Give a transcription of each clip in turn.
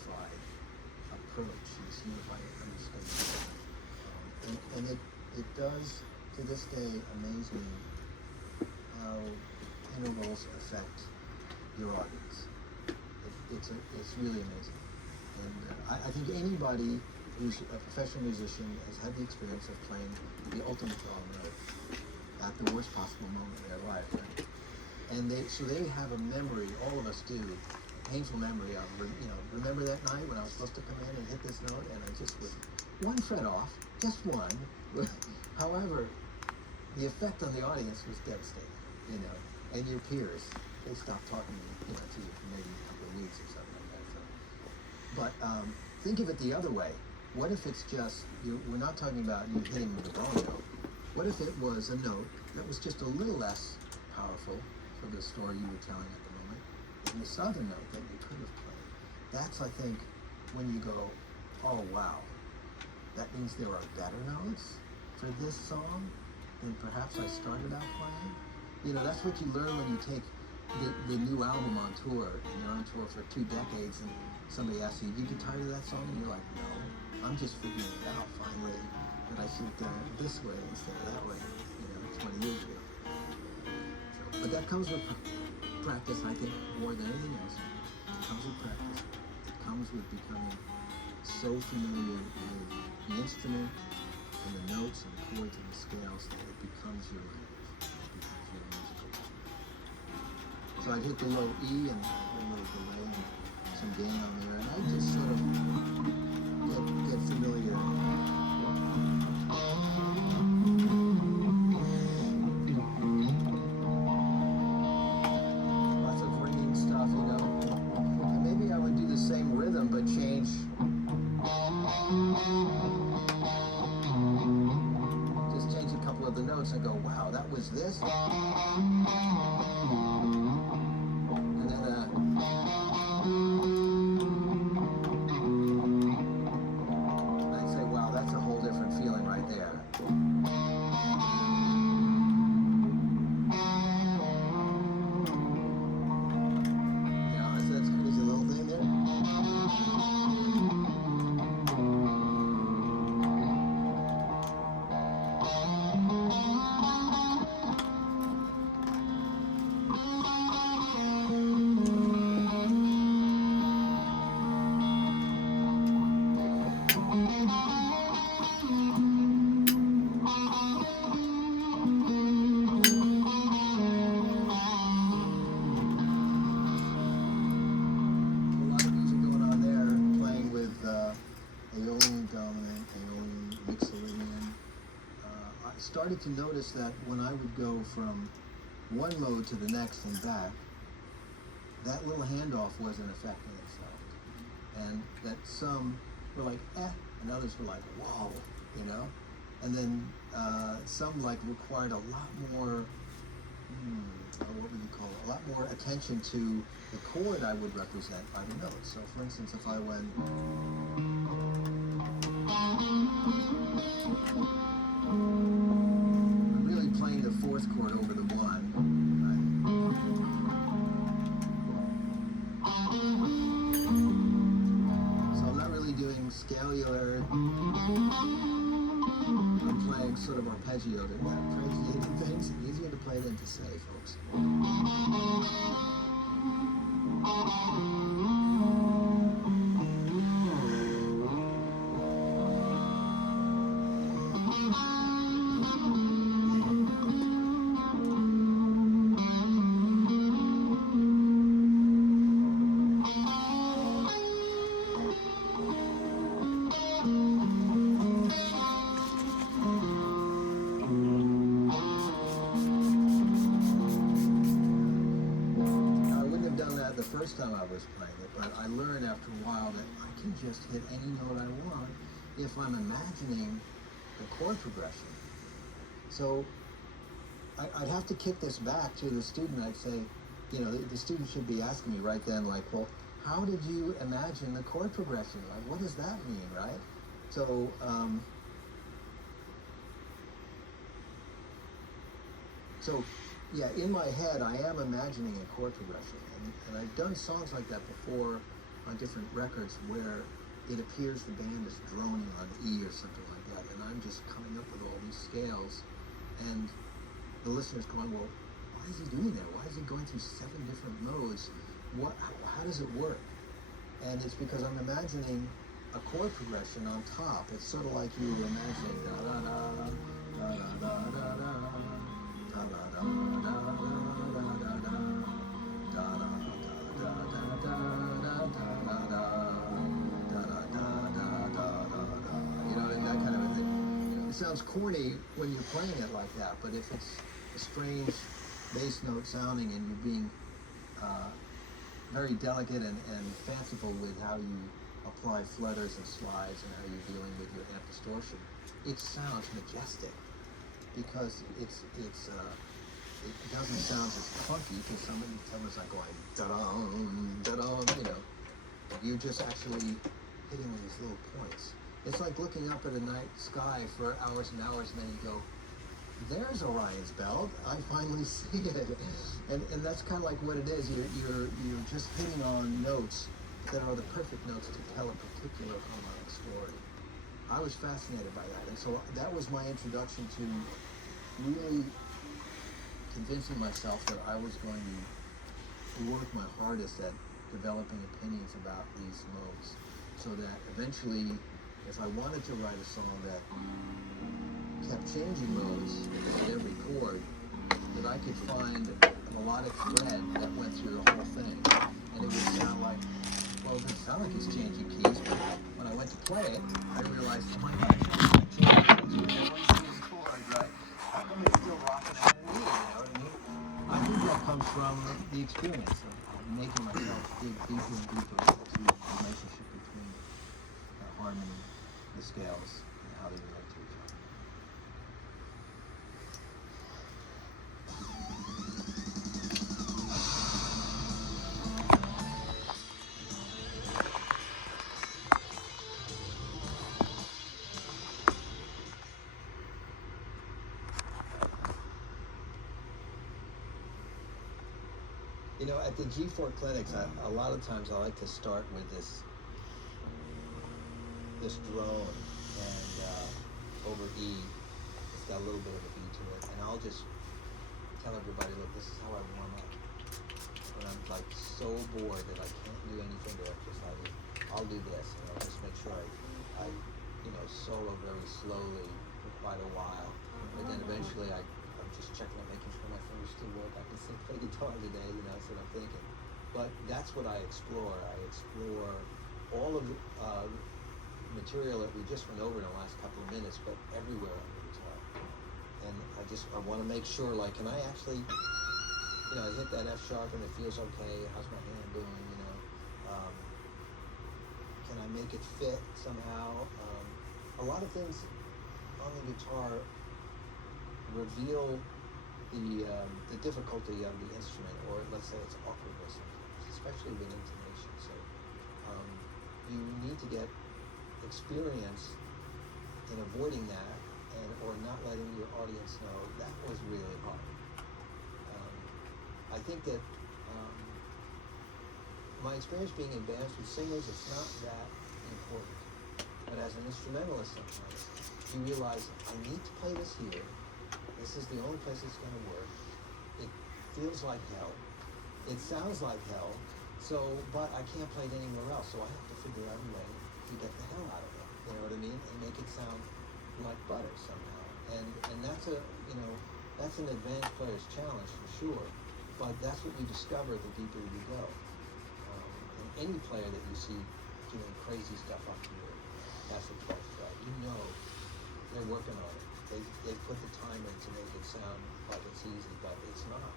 unified approach, this unified understanding. And it does, to this day, amaze me how intervals affect your audience. It's really amazing. And I think anybody who's a professional musician has had the experience of playing the ultimate on earth at the worst possible moment in their life. Right? And so they have a memory, all of us do, a painful memory of, remember that night when I was supposed to come in and hit this note and I just was one fret off, just one. However, the effect on the audience was devastating, and your peers, they stopped talking to you for maybe a couple of weeks or something like that. So. But think of it the other way. What if it's just, we're not talking about you hitting with a wrong note. What if it was a note that was just a little less powerful for the story you were telling at the moment than this other note that you could have played? That's, I think, when you go, oh wow, that means there are better notes for this song than perhaps I started out playing. That's what you learn when you take the new album on tour, and you're on tour for 2 decades, and somebody asks you, "You get tired of that song?" And you're like, "No, I'm just figuring it out finally that I should have done it this way instead of that way, 20 years ago." So, but that comes with practice, I think, more than anything else. It comes with practice. It comes with becoming so familiar with the instrument and the notes and the chords and the scales that it becomes your language. It becomes your musical language. So I'd hit the low E and a little delay and some gain on there, and I just sort of get familiar. Lots of ringing stuff, and maybe I would do the same rhythm but change. Just change a couple of the notes and go, wow, that was this. And then I'd say, wow, that's a whole different feeling right there. That's a crazy little thing there. Started to notice that when I would go from one mode to the next and back, that little handoff wasn't affecting itself. And that some were like, and others were like, whoa, And then some required a lot more, what would you call it? A lot more attention to the chord I would represent by the notes. So for instance, if I went, playing the fourth chord over the one, right? So I'm not really doing scalar. I'm playing sort of arpeggiated things. Easier to play than to say, folks. First time I was playing it, but I learned after a while that I can just hit any note I want if I'm imagining the chord progression. So I'd have to kick this back to the student. I'd say, the student should be asking me right then, well, how did you imagine the chord progression? What does that mean, right? So, yeah, in my head, I am imagining a chord progression, and I've done songs like that before on different records where it appears the band is droning on E or something like that, and I'm just coming up with all these scales, and the listener's going, well, why is he doing that? Why is he going through 7 different modes? How does it work? And it's because I'm imagining a chord progression on top. It's sort of like you were imagining da da da da da da da da da da da da It sounds corny when you're playing it like that, but if it's a strange bass note sounding and you're being very delicate and fanciful with how you apply flutters and slides and how you're dealing with your amp distortion, it sounds majestic because it doesn't sound as clunky because somebody tells like going da-dum, da-dum, you're just actually hitting these little points. It's like looking up at a night sky for hours and hours, and then you go, there's Orion's belt. I finally see it, and that's kind of like what it is. You're just hitting on notes that are the perfect notes to tell a particular harmonic story. I was fascinated by that, and so that was my introduction to really convincing myself that I was going to work my hardest at developing opinions about these modes, so that eventually, if I wanted to write a song that kept changing modes at every chord, that I could find a melodic thread that went through the whole thing, and it would sound like, well, it doesn't sound like it's changing keys, but when I went to play it, I realized, oh my gosh, it's changing keys with every single chord, right? How come it's still rocking out in E, you know what I mean? I think that comes from the experience of making myself dig deeper and deeper into the relationship between harmony, the scales, and how they relate to each other. At the G4 clinics, a lot of times I like to start with this drone, and over E, it's got a little bit of a beat to it, and I'll just tell everybody, look, this is how I warm up. When I'm like so bored that I can't do anything to exercise, I'll do this, and I'll just make sure I solo very slowly for quite a while, and then eventually I'm just checking out, making sure my fingers still work. I can still play guitar today, that's what I'm thinking. But that's what I explore. I explore all of the material that we just went over in the last couple of minutes, but everywhere on the guitar. And I want to make sure, like, can I actually, I hit that F sharp and it feels okay. How's my hand doing? Can I make it fit somehow? A lot of things on the guitar reveal the difficulty of the instrument, or let's say its awkwardness, especially with intonation. So you need to get experience in avoiding that, or not letting your audience know. That was really hard. I think that my experience being in bands with singers, it's not that important. But as an instrumentalist sometimes, you realize, I need to play this here. This is the only place it's going to work. It feels like hell. It sounds like hell. But I can't play it anywhere else. So I have to figure out a way to get the hell out of it. You know what I mean? And make it sound like butter somehow. And that's that's an advanced player's challenge for sure. But that's what you discover the deeper you go. And any player that you see doing crazy stuff up here, that's a 12th fret. They're working on it. They put the time in to make it sound like it's easy, but it's not.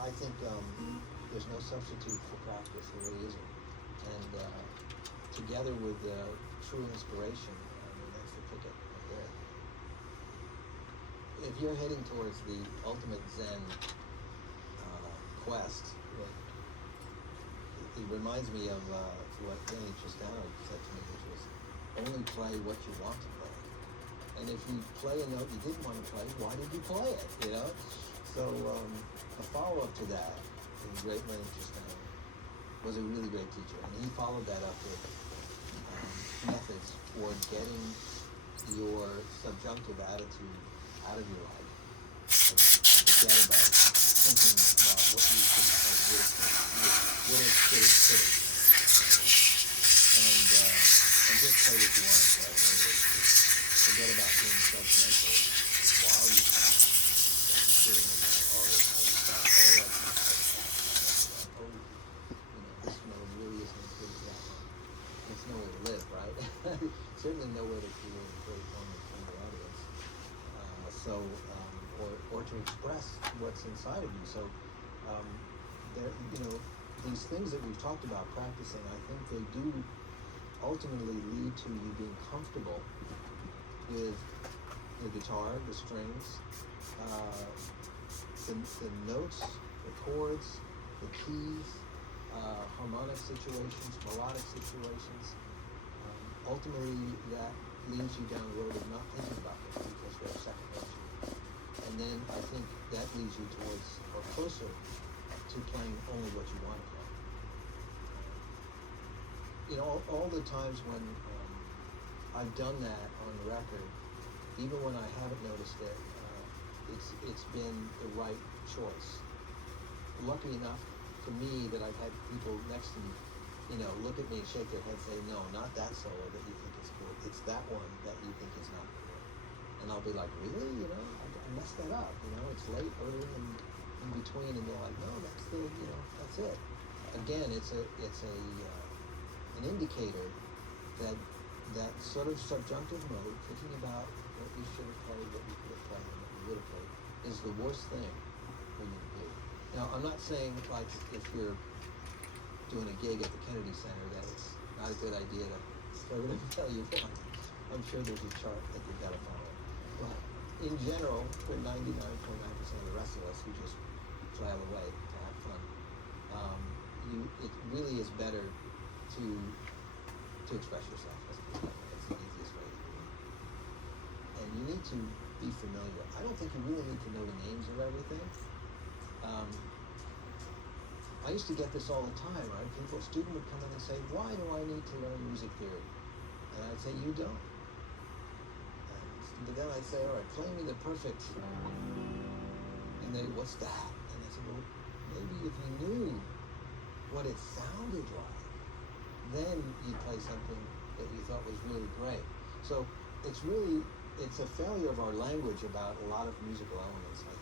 I think there's no substitute for practice. There really isn't. And together with true inspiration, that's the ticket right there. If you're heading towards the ultimate Zen quest, it reminds me of what Danny Tristano said to me, which was, only play what you want to play. And if you play a note you didn't want to play, why did you play it, So a follow-up to that a great Manchester, was a really great teacher, and he followed that up with methods for getting your subjunctive attitude out of your life. Forget about thinking about what you should have said, would have, should have. And just play what you want to play. In other words, just forget about being judgmental while you practice. Like you're sitting and like, oh, it's like, oh, that's like, oh, this note really isn't as good as that one. There's no way to live, right? Certainly no way to create a great moment for the audience. Or to express what's inside of you. So, there, these things that we've talked about practicing, I think they do ultimately lead to you being comfortable with the guitar, the strings, the notes, the chords, the keys, harmonic situations, melodic situations. Ultimately, that leads you down the road of not thinking about them because they're second nature. And then I think that leads you towards or closer to playing only what you want to play. All the times when I've done that on the record, even when I haven't noticed it, it's been the right choice. Lucky enough for me that I've had people next to me, look at me and shake their head, say, no, not that solo that you think is cool. It's that one that you think is not cool. And I'll be like, really? I messed that up. It's late, early, and in between, and they're like, no, that's that's it. Again, it's an indicator that sort of subjunctive mode, thinking about what you should have played, what you could have played, and what you would have played, is the worst thing for you to do. Now, I'm not saying like if you're doing a gig at the Kennedy Center that it's not a good idea to play whatever the hell you want. I'm sure there's a chart that you've got to follow. But in general, for 99.9% of the rest of us who just flail away to have fun, it really is better to express yourself. That's the easiest way to do it. And you need to be familiar. I don't think you really need to know the names of everything. I used to get this all the time, right? A student would come in and say, why do I need to learn music theory? And I'd say, you don't. But then I'd say, all right, play me the perfect. And they, what's that? And I said, well, maybe if you knew what it sounded like, then you'd play something that you thought was really great. So it's a failure of our language about a lot of musical elements, I